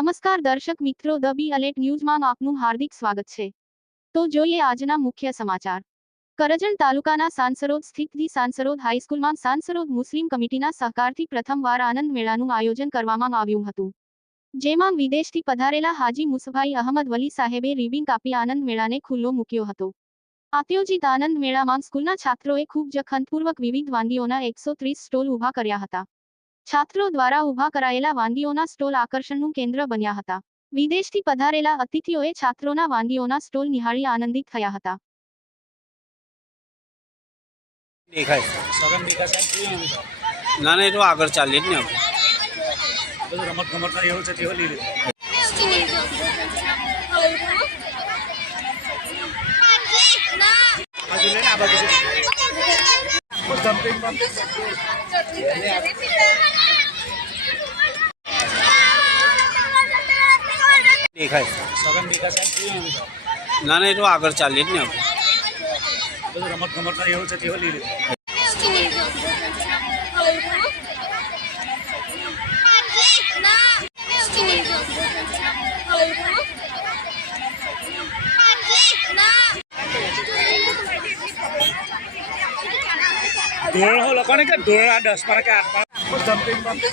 નમસ્કાર દર્શક મિત્રો, ધ બી અલેટ ન્યૂઝમાં આપનું હાર્દિક સ્વાગત છે। તો જોઈએ આજના મુખ્ય સમાચાર। કરજણ તાલુકાના સાંસરોદ સ્થિત ધી સાંસરોદ હાઈસ્કૂલમાં સાંસરોદ મુસ્લિમ કમિટીના સહકારથી પ્રથમવાર આનંદ મેળાનું આયોજન કરવામાં આવ્યું હતું, જેમાં વિદેશથી પધારેલા હાજી મુસભાઈ અહમદ વલી સાહેબે રિબિન કાપી આનંદ મેળાને ખુલ્લો મૂક્યો હતો। આયોજિત આનંદ મેળામાં સ્કૂલના છાત્રોએ ખૂબ જ ખંતપૂર્વક વિવિધ વાનગીઓના 130 સ્ટોલ ઊભા કર્યા હતા। छात्रों द्वारा उभा करायेला वानगीओना स्टोल आकर्षणनुं केंद्र बन्या हता। विदेशथी पधारेला अतिथिओए छात्रोना वानगीओना स्टोल निहाळी आनंदित थया हता। देखाय સગન વિકાસ સાહેબ ના ના, એ તો આગળ ચાલીએ જ ને આપણે બધું રમત ગમતના એવું છે તેઓ લઈ લે બાજુ લઈને આ બાજુ જમ્પિંગ દેખાય સગન વિકાસ સાહેબ ના ના, એ તો આગળ ચાલીએ જ ને આપણે બધું રમત ગમતના એવું છે તેઓ લઈ લે ઢોળ હો લોકોને કે ઢોળ આ 10 પર કે 8 પર જમ્પિંગ જમ્પિંગ